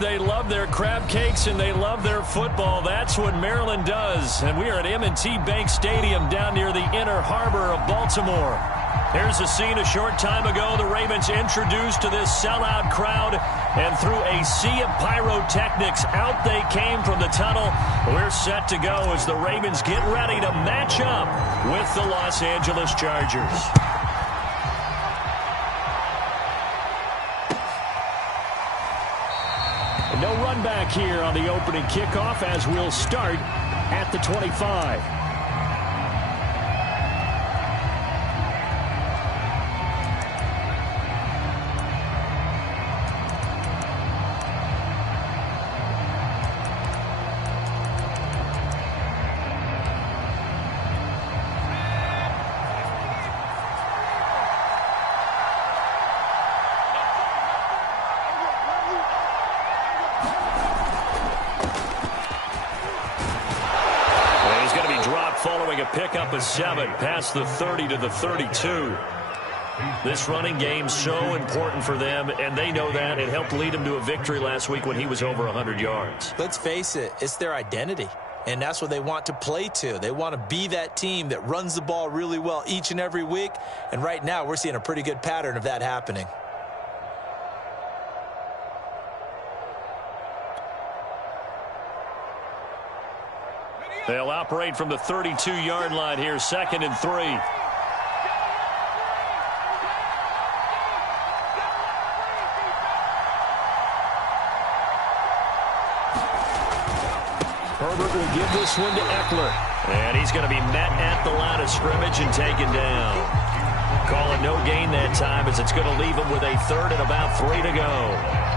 they love their crab cakes and they love their football. That's what Maryland does. And we are at M&T Bank Stadium down near the Inner Harbor of Baltimore. Here's a scene a short time ago. The Ravens introduced to this sellout crowd, and through a sea of pyrotechnics, out they came from the tunnel. We're set to go as the Ravens get ready to match up with the Los Angeles Chargers. No run back here on the opening kickoff as we'll start at the 25. Following a pickup of 7 past the 30 to the 32. This running game so important for them, and they know that. It helped lead them to a victory last week when he was over 100 yards. Let's face it, it's their identity, and that's what they want to play to. They want to be that team that runs the ball really well each and every week, and right now we're seeing a pretty good pattern of that happening. They'll operate from the 32-yard line here, 2nd and 3. Herbert will give this one to Eckler. And he's going to be met at the line of scrimmage and taken down. Calling no gain that time as it's going to leave him with a 3rd and about 3 to go.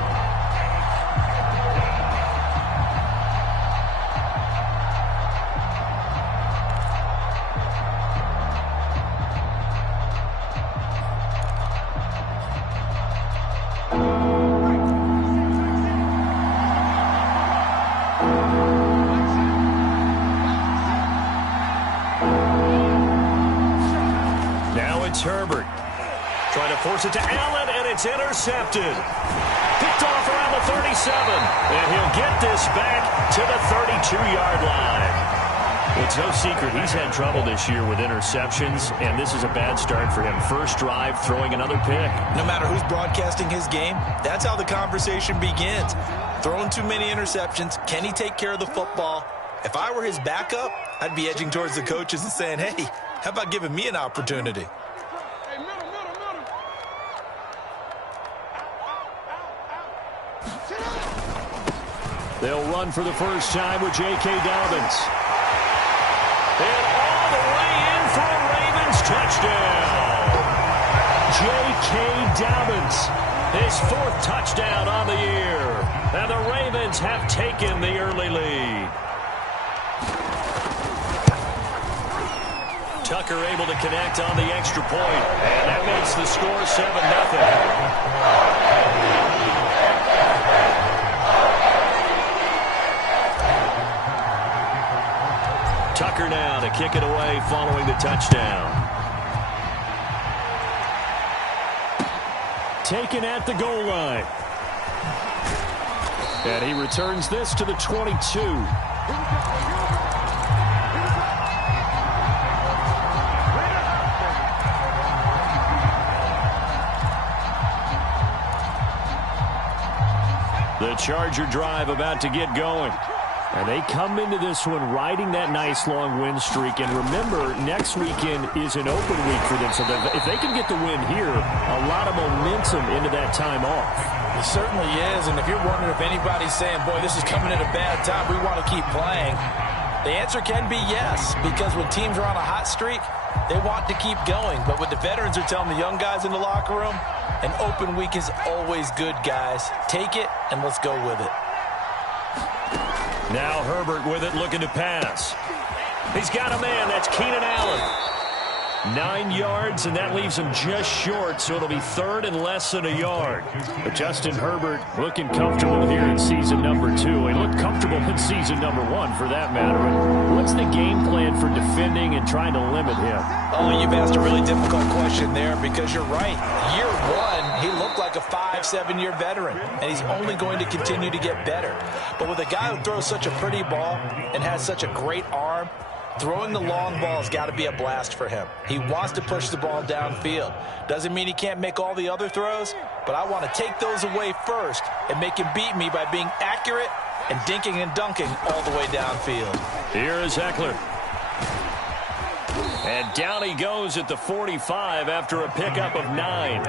Herbert trying to force it to Allen, and it's intercepted. Picked off around the 37, and he'll get this back to the 32-yard line. It's no secret he's had trouble this year with interceptions, and this is a bad start for him. First drive, throwing another pick. No matter who's broadcasting his game, that's how the conversation begins. Throwing too many interceptions, can he take care of the football? If I were his backup, I'd be edging towards the coaches and saying, hey, how about giving me an opportunity? They'll run for the first time with J.K. Dobbins. And all the way in for a Ravens touchdown. J.K. Dobbins, his 4th touchdown on the year. And the Ravens have taken the early lead. Tucker able to connect on the extra point. And that makes the score 7-0. Tucker now to kick it away following the touchdown. Taken at the goal line. And he returns this to the 22. The Charger drive about to get going. And they come into this one riding that nice long win streak. And remember, next weekend is an open week for them. So if they can get the win here, a lot of momentum into that time off. It certainly is. And if you're wondering if anybody's saying, boy, this is coming at a bad time, we want to keep playing, the answer can be yes. Because when teams are on a hot streak, they want to keep going. But what the veterans are telling the young guys in the locker room, an open week is always good, guys. Take it, and let's go with it. Now Herbert with it, looking to pass. He's got a man. That's Keenan Allen. 9 yards, and that leaves him just short, so it'll be 3rd and less than a yard. But Justin Herbert looking comfortable here in season number 2. He looked comfortable in season number 1, for that matter. What's the game plan for defending and trying to limit him? Oh, you've asked a really difficult question there, because you're right. Year 1, he looked like a a 5-7-year veteran, and he's only going to continue to get better. But with a guy who throws such a pretty ball and has such a great arm, throwing the long ball has got to be a blast for him. He wants to push the ball downfield. Doesn't mean he can't make all the other throws, but I want to take those away first and make him beat me by being accurate and dinking and dunking all the way downfield. Here is Eckler. And down he goes at the 45 after a pickup of 9.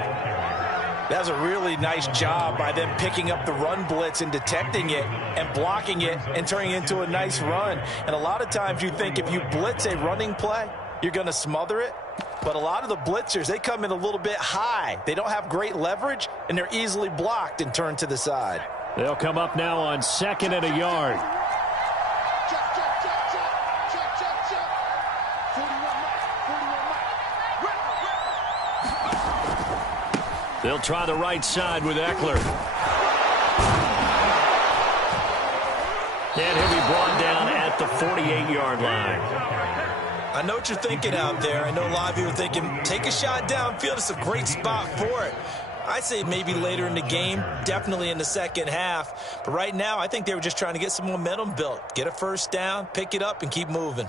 That was a really nice job by them picking up the run blitz and detecting it and blocking it and turning it into a nice run. And a lot of times you think if you blitz a running play, you're going to smother it. But a lot of the blitzers, they come in a little bit high. They don't have great leverage, and they're easily blocked and turned to the side. They'll come up now on 2nd and a yard. They'll try the right side with Eckler. And he'll be brought down at the 48-yard line. I know what you're thinking out there. I know a lot of you are thinking, take a shot downfield. It's a great spot for it. I'd say maybe later in the game, definitely in the second half. But right now, I think they were just trying to get some momentum built. Get a first down, pick it up, and keep moving.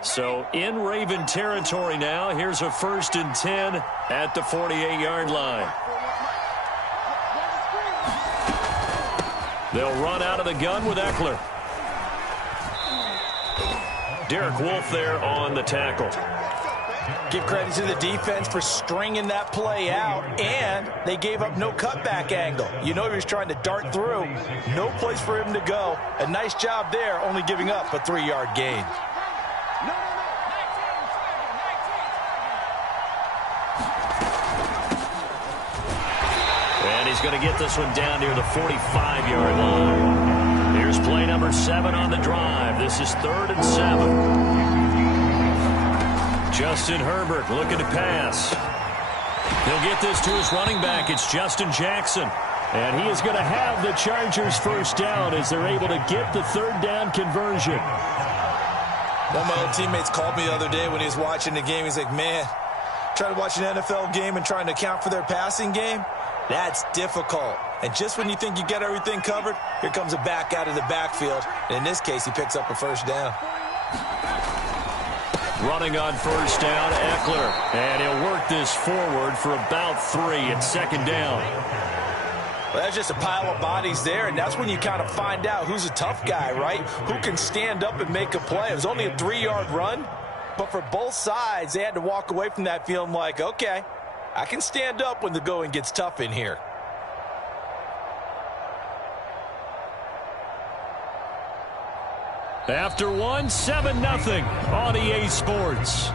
So in Raven territory now. Here's a 1st and 10 at the 48-yard line. They'll run out of the gun with Eckler. Derek Wolfe there on the tackle. Give credit to the defense for stringing that play out, and they gave up no cutback angle. You know he was trying to dart through. No place for him to go. A nice job there, only giving up a 3-yard gain. And he's going to get this one down near the 45-yard line. Here's play number 7 on the drive. This is 3rd and 7. Justin Herbert looking to pass. He'll get this to his running back. It's Justin Jackson. And he is going to have the Chargers first down as they're able to get the 3rd down conversion. One of my old teammates called me the other day when he was watching the game. He's like, man, trying to watch an NFL game and trying to account for their passing game, that's difficult. And just when you think you get everything covered, here comes a back out of the backfield. And in this case, he picks up a first down. Running on first down, Eckler. And he'll work this forward for about 3 at 2nd down. Well, that's just a pile of bodies there, and that's when you kind of find out who's a tough guy, right? Who can stand up and make a play. It was only a 3-yard run, but for both sides, they had to walk away from that feeling like, okay, I can stand up when the going gets tough in here. After one, 7-0 on EA Sports.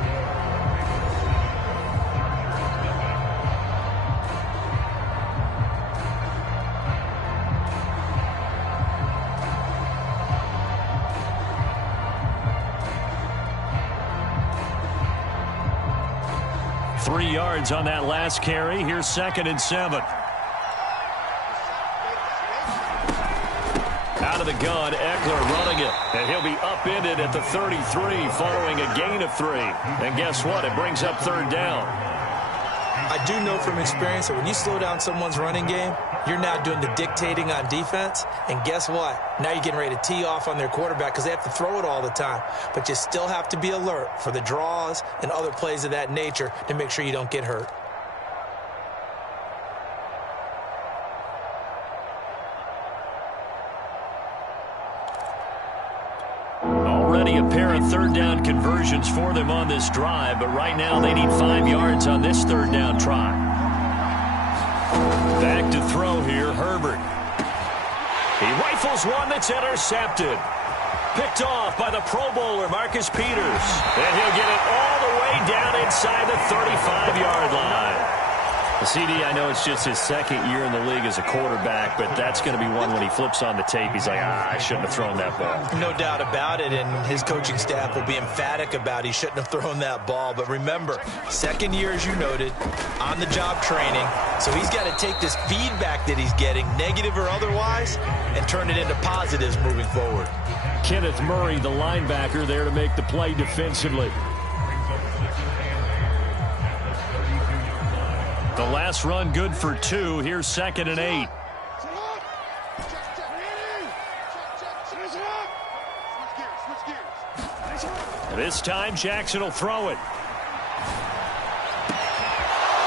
Three yards on that last carry. Here's 2nd and 7. Out of the gun, Eckler running it. And he'll be upended at the 33 following a gain of 3. And guess what? It brings up 3rd down. I do know from experience that when you slow down someone's running game, you're now doing the dictating on defense. And guess what? Now you're getting ready to tee off on their quarterback because they have to throw it all the time. But you still have to be alert for the draws and other plays of that nature to make sure you don't get hurt. Already a pair of 3rd down conversions for them on this drive, but right now they need 5 yards on this 3rd down try. Back to throw here, Herbert. He rifles one that's intercepted. Picked off by the Pro Bowler, Marcus Peters. And he'll get it all the way down inside the 35-yard line. CD, I know it's just his 2nd year in the league as a quarterback, but that's going to be one when he flips on the tape. He's like, I shouldn't have thrown that ball. No doubt about it, and his coaching staff will be emphatic about he shouldn't have thrown that ball. But remember, 2nd year, as you noted, on-the-job training. So he's got to take this feedback that he's getting, negative or otherwise, and turn it into positives moving forward. Kenneth Murray, the linebacker, there to make the play defensively. The last run good for 2. Here's 2nd and 8. This time, Jackson will throw it.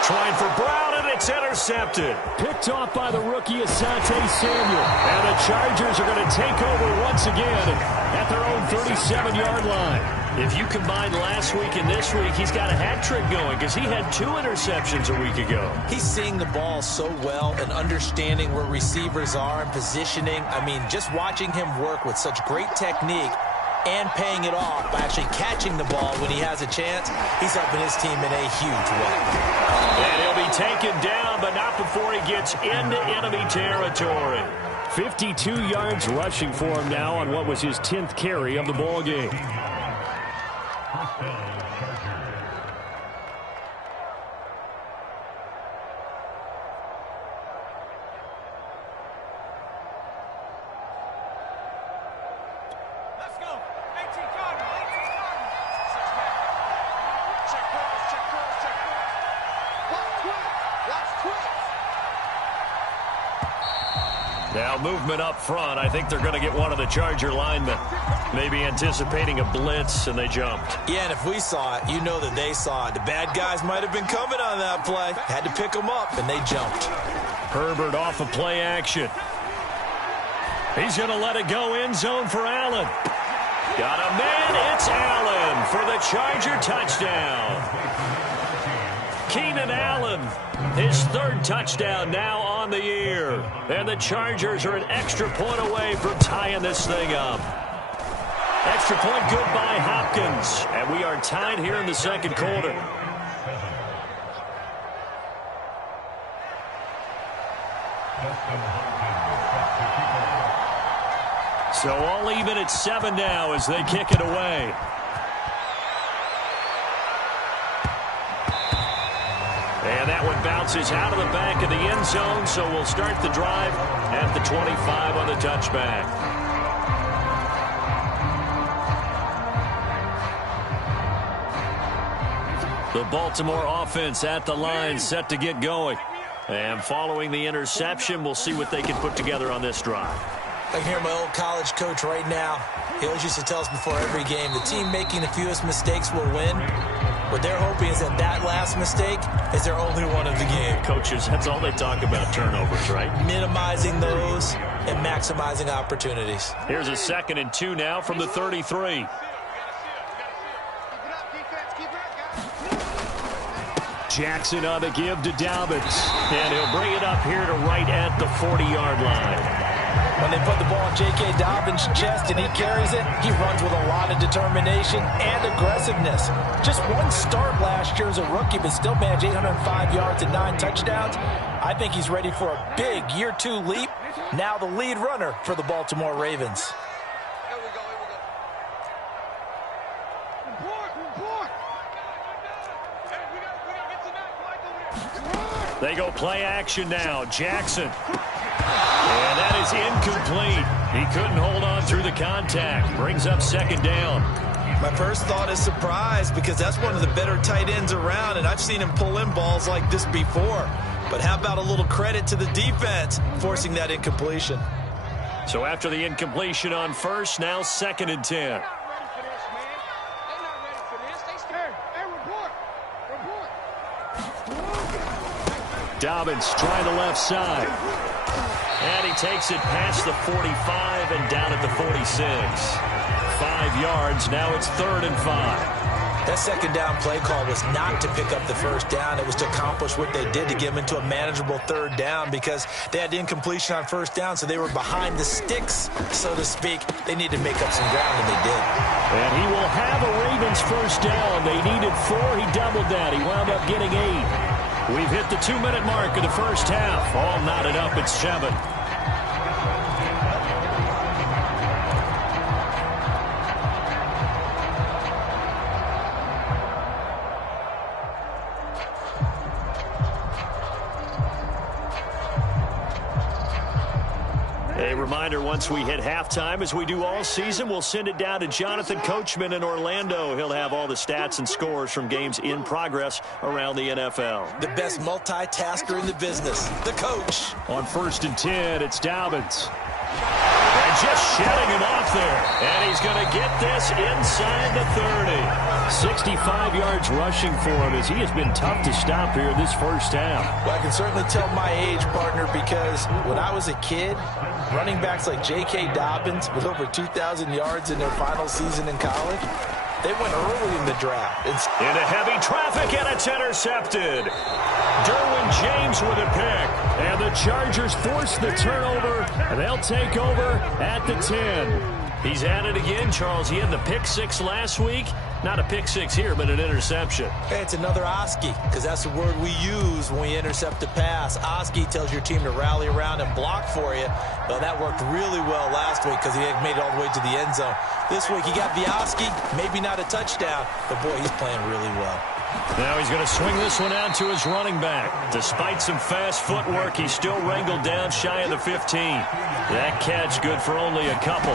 Trying for Brown, and it's intercepted. Picked off by the rookie, Asante Samuel. And the Chargers are going to take over once again at their own 37-yard line. If you combine last week and this week, he's got a hat trick going because he had 2 interceptions a week ago. He's seeing the ball so well and understanding where receivers are and positioning. I mean, just watching him work with such great technique and paying it off by actually catching the ball when he has a chance, he's helping his team in a huge way. And he'll be taken down, but not before he gets into enemy territory. 52 yards rushing for him now on what was his 10th carry of the ball game. Now movement up front. I think they're going to get one of the Charger linemen. Maybe anticipating a blitz, and they jumped. Yeah, and if we saw it, you know that they saw it. The bad guys might have been coming on that play. Had to pick them up, and they jumped. Herbert off of play action. He's going to let it go end zone for Allen. Got a man. It's Allen for the Charger touchdown. Keenan Allen, his 3rd touchdown now on the year. And the Chargers are an extra point away from tying this thing up. Extra point good by Hopkins. And we are tied here in the 2nd quarter. So all even at 7 now as they kick it away. And that one bounces out of the back of the end zone, so we'll start the drive at the 25 on the touchback. The Baltimore offense at the line, set to get going. And following the interception, we'll see what they can put together on this drive. I can hear my old college coach right now. He always used to tell us before every game, the team making the fewest mistakes will win. What they're hoping is that last mistake is their only one of the game. Coaches, that's all they talk about, turnovers, right? Minimizing those and maximizing opportunities. Here's a 2nd and 2 now from the 33. Jackson on the give to Dobbins. And he'll bring it up here to right at the 40-yard line. When they put the ball in J.K. Dobbins' chest and he carries it, he runs with a lot of determination and aggressiveness. Just one start last year as a rookie, but still managed 805 yards and 9 touchdowns. I think he's ready for a big year 2 leap. Now the lead runner for the Baltimore Ravens. They go play action now. Jackson. And that is incomplete. He couldn't hold on through the contact. Brings up 2nd down. My first thought is surprise because that's one of the better tight ends around, and I've seen him pull in balls like this before. But how about a little credit to the defense forcing that incompletion? So after the incompletion on first, now 2nd and 10. Dobbins trying the left side. And he takes it past the 45 and down at the 46. 5 yards. Now it's 3rd and 5. That 2nd down play call was not to pick up the 1st down. It was to accomplish what they did to get them into a manageable 3rd down because they had incompletion on 1st down, so they were behind the sticks, so to speak. They needed to make up some ground, and they did. And he will have a Ravens 1st down. They needed 4. He doubled that. He wound up getting 8. We've hit the 2-minute mark of the first half. All knotted up at 7. A reminder reminder, once we hit halftime, as we do all season, we'll send it down to Jonathan Coachman in Orlando. He'll have all the stats and scores from games in progress around the NFL. The best multitasker in the business, the coach. On 1st and 10, it's Dobbins. And just shutting him off there. And he's going to get this inside the 30. 65 yards rushing for him as he has been tough to stop here this first half. Well, I can certainly tell my age, partner, because when I was a kid, running backs like J.K. Dobbins with over 2,000 yards in their final season in college, they went early in the draft. Into heavy traffic, and it's intercepted. Derwin James with a pick. And the Chargers force the turnover, and they'll take over at the 10. He's at it again, Charles. He had the pick 6 last week. Not a pick 6 here, but an interception. Hey, it's another Oski, because that's the word we use when we intercept a pass. Oski tells your team to rally around and block for you. Well, that worked really well last week because he had made it all the way to the end zone. This week he got the Oski, maybe not a touchdown, but boy, he's playing really well. Now he's going to swing this one out to his running back. Despite some fast footwork, he's still wrangled down shy of the 15. That catch good for only a couple.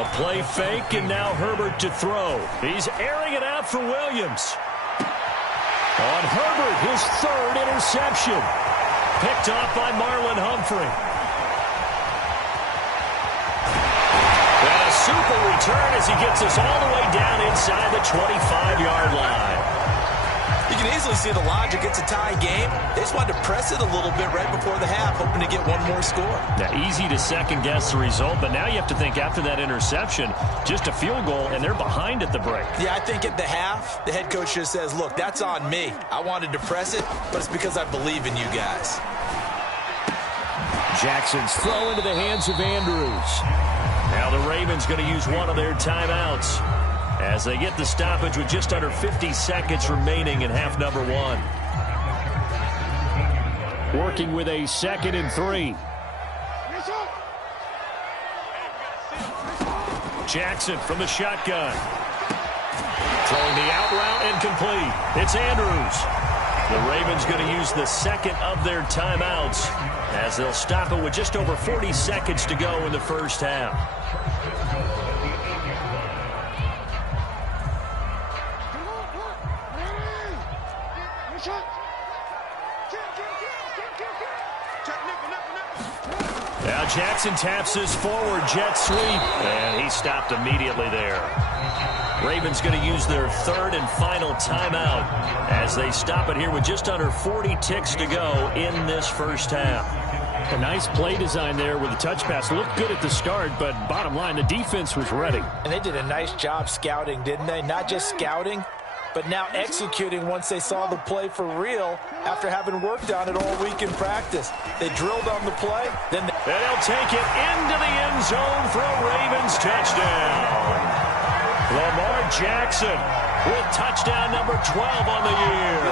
A play fake, and now Herbert to throw. He's airing it out for Williams. On Herbert, his 3rd interception. Picked off by Marlon Humphrey. And a super return as he gets us all the way down inside the 25-yard line. You can easily see the logic. It's a tie game. They just wanted to press it a little bit right before the half, hoping to get one more score. Now, easy to second-guess the result, but now you have to think after that interception, just a field goal, and they're behind at the break. Yeah, I think at the half, the head coach just says, look, that's on me. I wanted to press it, but it's because I believe in you guys. Jackson's throw into the hands of Andrews. Now the Ravens going to use one of their timeouts as they get the stoppage with just under 50 seconds remaining in half number 1. Working with a 2nd and 3. Jackson from the shotgun. Throwing the out route incomplete. It's Andrews. The Ravens going to use the 2nd of their timeouts as they'll stop it with just over 40 seconds to go in the first half. Now Jackson taps his forward jet sweep, and he stopped immediately there. Ravens going to use their 3rd and final timeout as they stop it here with just under 40 ticks to go in this first half. A nice play design there with the touch pass. Looked good at the start, but bottom line, the defense was ready. And they did a nice job scouting, didn't they? Not just scouting, but now executing once they saw the play for real after having worked on it all week in practice. They drilled on the play, then and they'll take it into the end zone for a Ravens touchdown. Lamar Jackson with touchdown number 12 on the year.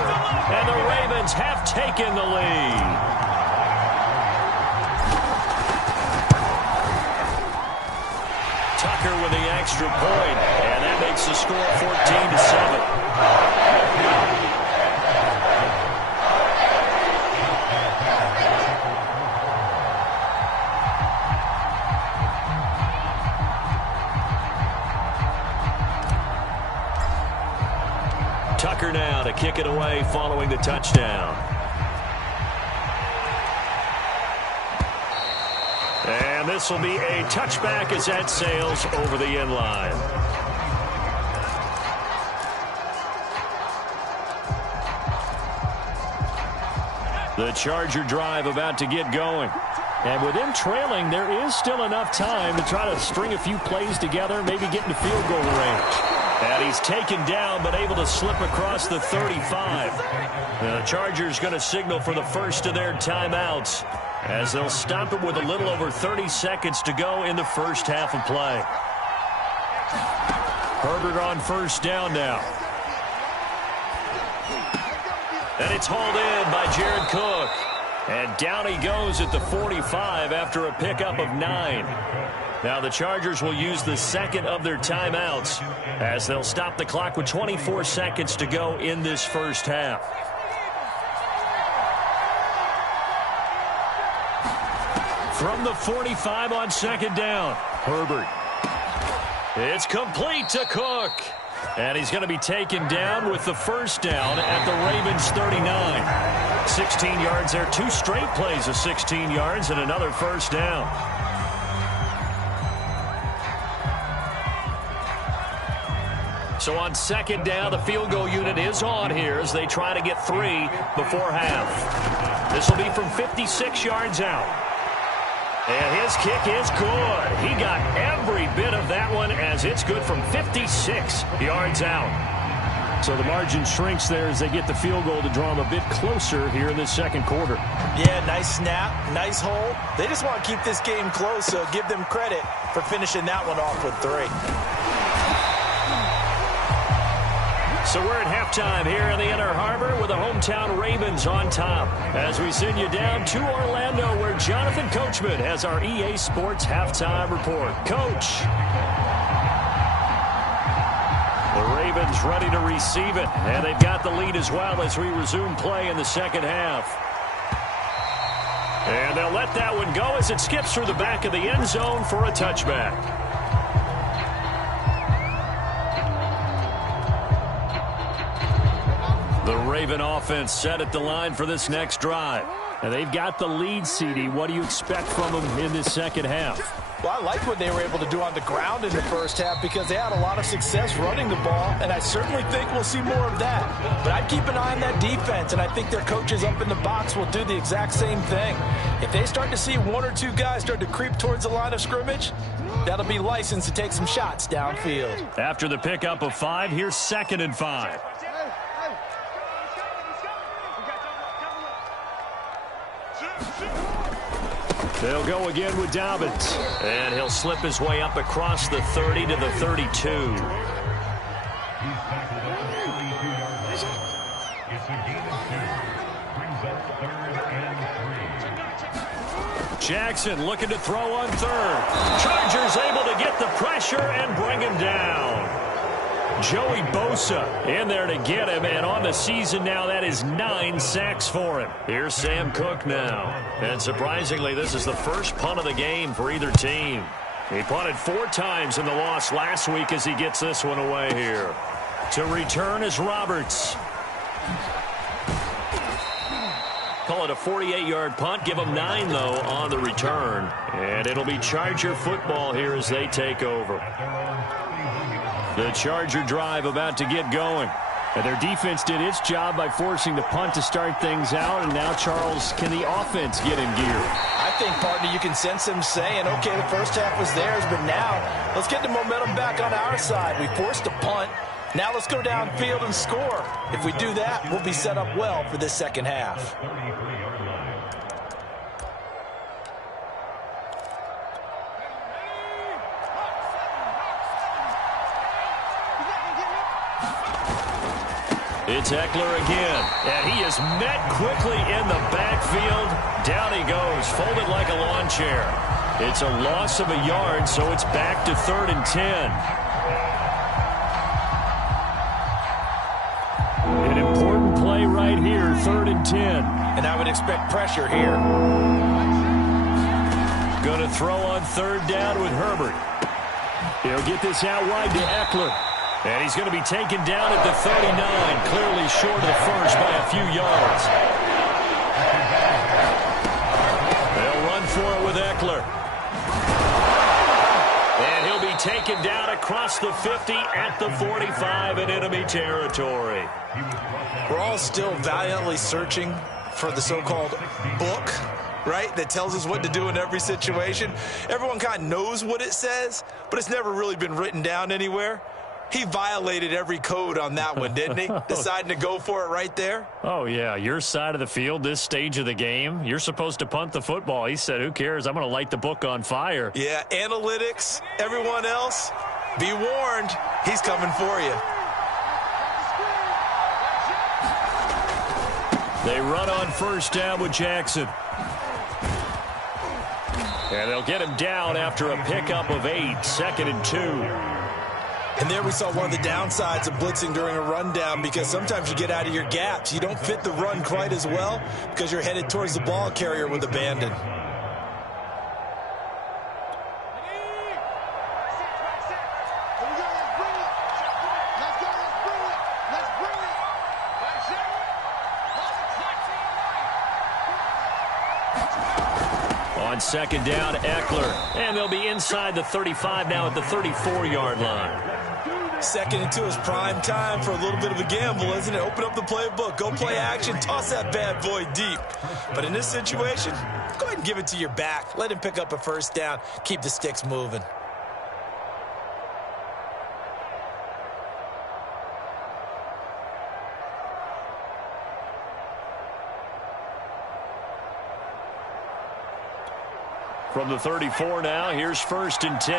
And the Ravens have taken the lead. Tucker with the extra point, and that makes the score 14-7. Tucker now to kick it away following the touchdown. And this will be a touchback as that sails over the end line. The Charger drive about to get going. And with them trailing, there is still enough time to try to string a few plays together, maybe get into field goal range. And he's taken down, but able to slip across the 35. The Chargers going to signal for the first of their timeouts as they'll stop it with a little over 30 seconds to go in the first half of play. Herbert on first down now. And it's hauled in by Jared Cook. And down he goes at the 45 after a pickup of 9. Now the Chargers will use the 2nd of their timeouts as they'll stop the clock with 24 seconds to go in this first half. From the 45 on second down. Herbert. It's complete to Cook. And he's going to be taken down with the first down at the Ravens 39. 16 yards there. 2 straight plays of 16 yards and another first down. So on second down, the field goal unit is on here as they try to get 3 before half. This will be from 56 yards out. And his kick is good. He got every bit of that one as it's good from 56 yards out. So the margin shrinks there as they get the field goal to draw them a bit closer here in this second quarter. Yeah, nice snap, nice hole. They just want to keep this game close, so give them credit for finishing that one off with 3. So we're at halftime here in the Inner Harbor with the hometown Ravens on top as we send you down to Orlando where Jonathan Coachman has our EA Sports halftime report. Coach. The Ravens ready to receive it, and they've got the lead as well as we resume play in the second half. And they'll let that one go as it skips through the back of the end zone for a touchback. The Raven offense set at the line for this next drive. And they've got the lead, CD. What do you expect from them in this second half? Well, I like what they were able to do on the ground in the first half because they had a lot of success running the ball, and I certainly think we'll see more of that. But I'd keep an eye on that defense, and I think their coaches up in the box will do the exact same thing. If they start to see 1 or 2 guys start to creep towards the line of scrimmage, that'll be licensed to take some shots downfield. After the pickup of 5, here's 2nd and 5. They'll go again with Dobbins. And he'll slip his way up across the 30 to the 32. Jackson looking to throw on 3rd. Chargers able to get the pressure and bring him down. Joey Bosa in there to get him, and on the season now, that is 9 sacks for him. Here's Sam Cook now. And surprisingly, this is the first punt of the game for either team. He punted 4 times in the loss last week as he gets this one away here. To return is Roberts. Call it a 48-yard punt. Give them 9, though, on the return. And it'll be Charger football here as they take over. The Charger drive about to get going. And their defense did its job by forcing the punt to start things out. And now, Charles, can the offense get in gear? I think, partner, you can sense them saying, okay, the first half was theirs, but now let's get the momentum back on our side. We forced a punt. Now let's go downfield and score. If we do that, we'll be set up well for this second half. It's Eckler again, and he is met quickly in the backfield. Down he goes, folded like a lawn chair. It's a loss of a yard, so it's back to 3rd and 10. An important play right here, 3rd and 10. And I would expect pressure here. Going to throw on 3rd down with Herbert. He'll get this out wide to Eckler. And he's going to be taken down at the 39, clearly short of the first by a few yards. They'll run for it with Eckler. And he'll be taken down across the 50 at the 45 in enemy territory. We're all still valiantly searching for the so-called book, right, that tells us what to do in every situation. Everyone kind of knows what it says, but it's never really been written down anywhere. He violated every code on that one, didn't he? Deciding to go for it right there. Oh, yeah. Your side of the field, this stage of the game, you're supposed to punt the football. He said, who cares? I'm going to light the book on fire. Yeah, analytics, everyone else, be warned. He's coming for you. They run on 1st down with Jackson. And they'll get him down after a pickup of 8, 2nd and 2. And there we saw one of the downsides of blitzing during a rundown because sometimes you get out of your gaps. You don't fit the run quite as well because you're headed towards the ball carrier with abandon. second down, Eckler. And they'll be inside the 35 now at the 34-yard line. Second and 2 is prime time for a little bit of a gamble, isn't it? Open up the playbook, go play action, toss that bad boy deep. But in this situation, go ahead and give it to your back. Let him pick up a first down. Keep the sticks moving. From the 34 now, here's 1st and 10.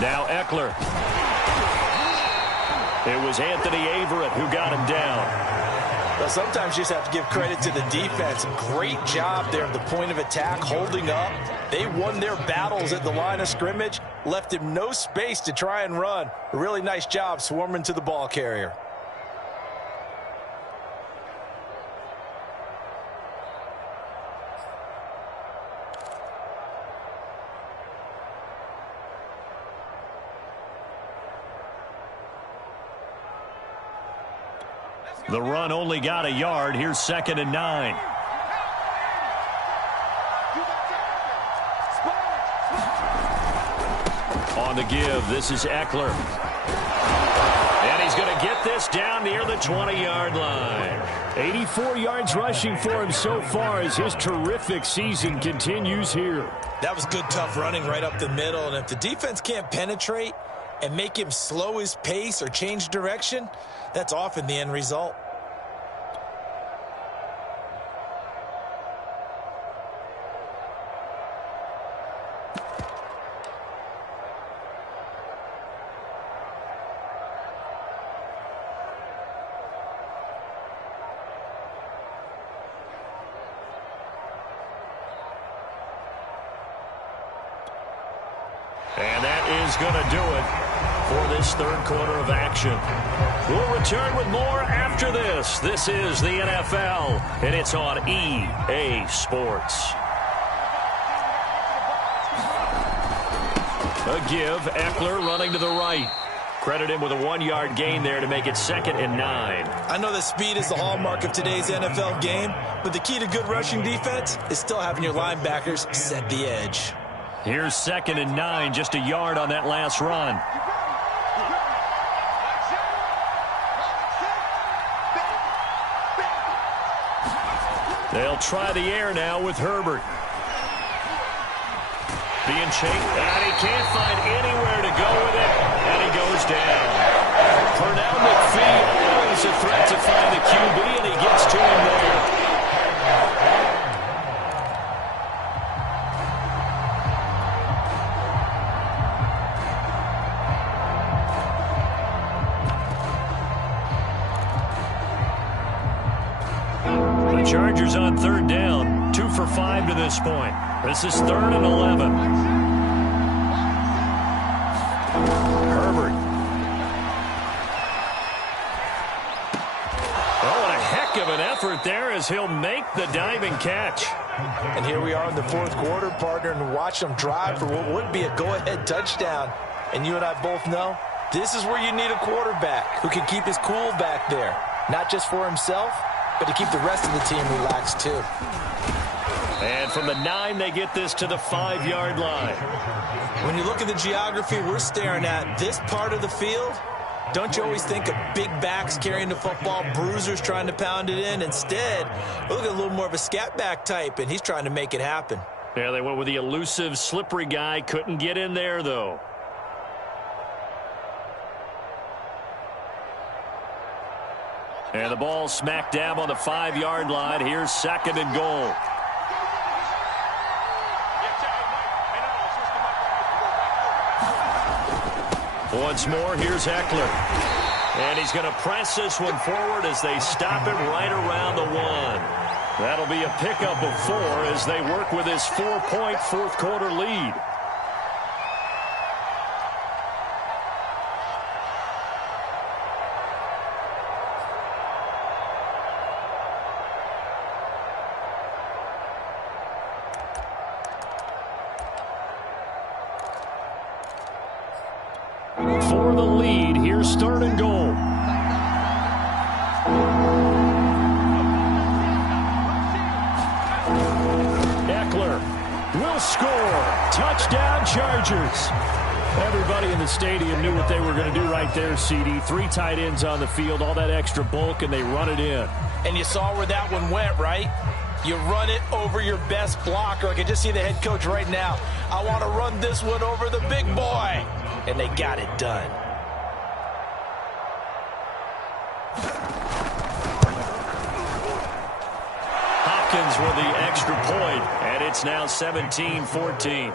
Now Eckler. It was Anthony Averett who got him down. Well, sometimes you just have to give credit to the defense. Great job there at the point of attack, holding up. They won their battles at the line of scrimmage, left him no space to try and run. A really nice job swarming to the ball carrier. The run only got a yard. Here's 2nd and 9. On the give, this is Eckler. And he's going to get this down near the 20-yard line. 84 yards rushing for him so far as his terrific season continues here. That was good, tough running right up the middle. And if the defense can't penetrate and make him slow his pace or change direction, that's often the end result. And that is going to do it for this 3rd quarter of action. We'll return with more after this. This is the NFL, and it's on EA Sports. A give, Eckler running to the right. Credit him with a 1-yard gain there to make it 2nd and 9. I know that speed is the hallmark of today's NFL game, but the key to good rushing defense is still having your linebackers set the edge. Here's 2nd and 9, just a yard on that last run. They'll try the air now with Herbert. Being chased, and he can't find anywhere to go with it, and he goes down. Pernell McPhee always a threat to find the QB, and he gets to him there. Chargers on 3rd down, 2 for 5 to this point. This is 3rd and 11. Herbert. Oh, and a heck of an effort there as he'll make the diving catch. And here we are in the 4th quarter, partner, and watch them drive for what would be a go-ahead touchdown. And you and I both know this is where you need a quarterback who can keep his cool back there, not just for himself, but to keep the rest of the team relaxed, too. And from the 9, they get this to the 5-yard line. When you look at the geography we're staring at, this part of the field, don't you always think of big backs carrying the football, bruisers trying to pound it in? Instead, look at a little more of a scat back type, and he's trying to make it happen. Yeah, they went with the elusive, slippery guy. Couldn't get in there, though. And the ball smack dab on the 5-yard line. Here's 2nd and goal. Once more, here's Eckler. And he's going to press this one forward as they stop it right around the 1. That'll be a pickup of 4 as they work with his 4-point 4th quarter lead. For the lead, here's 3rd and goal. will score. Touchdown, Chargers. Everybody in the stadium knew what they were going to do right there, CD. 3 tight ends on the field, all that extra bulk, and they run it in. And you saw where that one went, right? You run it over your best blocker. I can just see the head coach right now. I want to run this one over the big boy. And they got it done. Hopkins with the extra point, and it's now 17-14.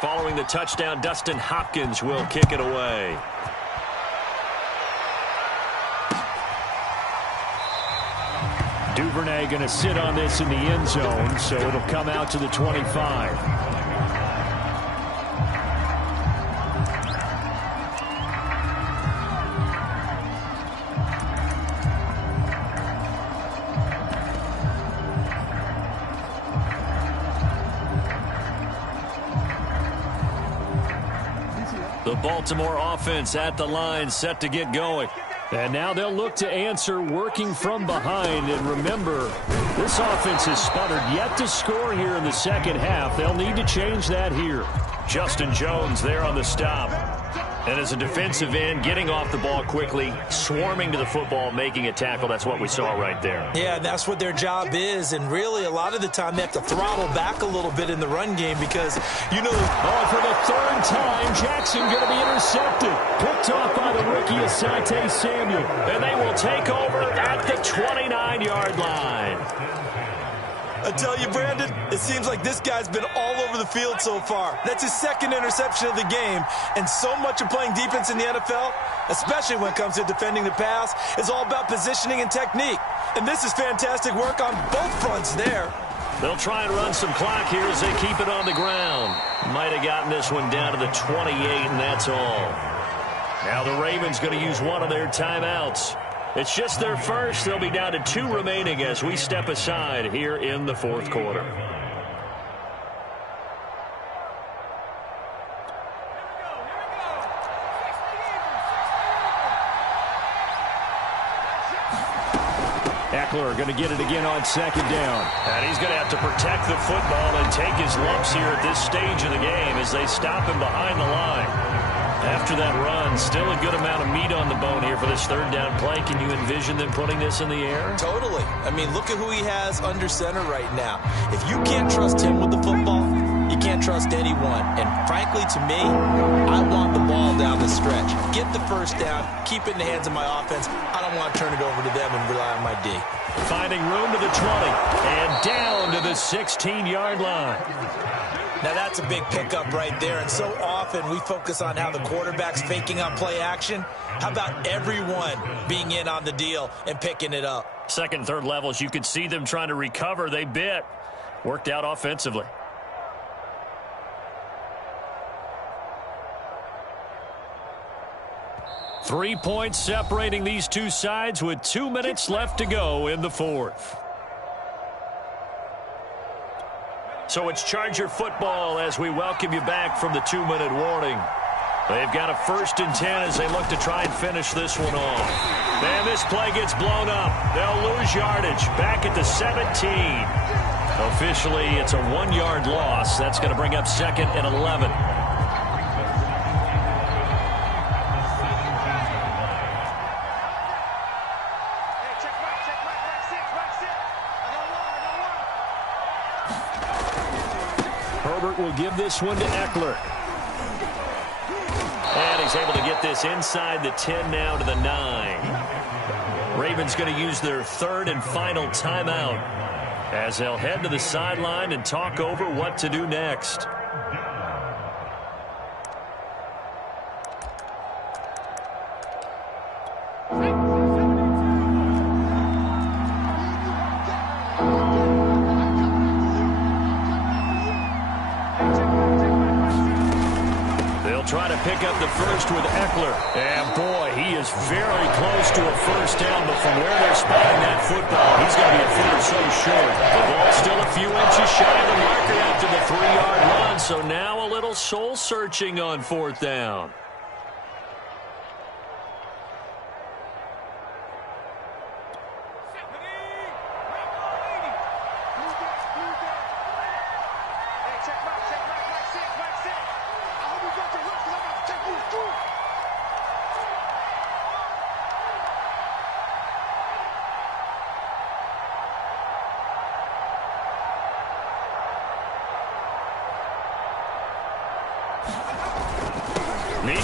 Following the touchdown, Dustin Hopkins will kick it away. Duvernay going to sit on this in the end zone, so it'll come out to the 25. The Baltimore offense at the line, set to get going. And now they'll look to answer working from behind. And remember, this offense has sputtered yet to score here in the second half. They'll need to change that here. Justin Jones there on the stop. And as a defensive end, getting off the ball quickly, swarming to the football, making a tackle. That's what we saw right there. Yeah, that's what their job is. And really, a lot of the time, they have to throttle back a little bit in the run game because, you know. Oh, for the 3rd time, Jackson going to be intercepted. Picked off by the rookie Asante Samuel. And they will take over at the 29-yard line. I tell you, Brandon, it seems like this guy's been all over the field so far. That's his 2nd interception of the game. And so much of playing defense in the NFL, especially when it comes to defending the pass, is all about positioning and technique. And this is fantastic work on both fronts there. They'll try and run some clock here as they keep it on the ground. Might have gotten this one down to the 28, and that's all. Now the Ravens going to use one of their timeouts. It's just their first. They'll be down to 2 remaining as we step aside here in the 4th quarter. Eckler going to get it again on 2nd down. And he's going to have to protect the football and take his lumps here at this stage of the game as they stop him behind the line. After that run, still a good amount of meat on the bone here for this 3rd down play. Can you envision them putting this in the air? Totally. I mean, look at who he has under center right now. If you can't trust him with the football, you can't trust anyone. And frankly, to me, I want the ball down the stretch. Get the 1st down, keep it in the hands of my offense. I don't want to turn it over to them and rely on my D. Finding room to the 20 and down to the 16-yard line. Now, that's a big pickup right there, and so often we focus on how the quarterback's faking up play action. How about everyone being in on the deal and picking it up? 2nd and 3rd levels, you could see them trying to recover. They bit. Worked out offensively. Three points separating these two sides with 2 minutes left to go in the 4th. So it's Charger football as we welcome you back from the 2-minute warning. They've got a 1st and 10 as they look to try and finish this one off. And this play gets blown up. They'll lose yardage back at the 17. Officially, it's a 1-yard loss. That's going to bring up 2nd and 11. Herbert will give this one to Eckler. And he's able to get this inside the 10 now to the 9. Ravens going to use their 3rd and final timeout as they'll head to the sideline and talk over what to do next. Try to pick up the first with Eckler. And, boy, he is very close to a 1st down, but from where they're spotting that football, he's going to be a foot or so short. The ball's still a few inches shy of the marker after the 3-yard run, so now a little soul-searching on 4th down.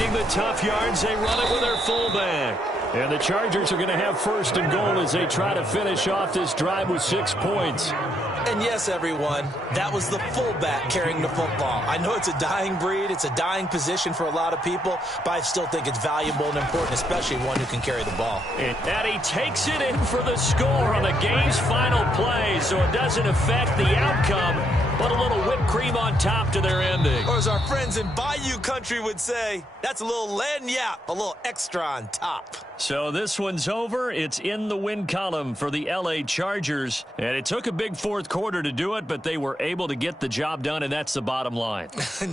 Needing the tough yards, they run it with their fullback. And the Chargers are going to have first and goal as they try to finish off this drive with 6 points. And yes, everyone, that was the fullback carrying the football. I know it's a dying breed. It's a dying position for a lot of people, but I still think it's valuable and important, especially one who can carry the ball. And he takes it in for the score on the game's final play, so it doesn't affect the outcome, but a little whipped cream on top to their ending. Or as our friends in Bayou Country would say, that's a little lagniappe, a little extra on top. So this one's over. It's in the win column for the L.A. Chargers. And it took a big fourth quarter to do it, but they were able to get the job done, and that's the bottom line.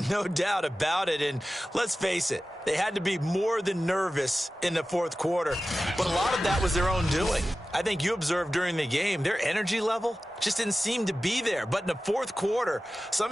No doubt about it. And let's face it, they had to be more than nervous in the fourth quarter. But a lot of that was their own doing. I think you observed during the game, their energy level just didn't seem to be there. But in the fourth quarter, some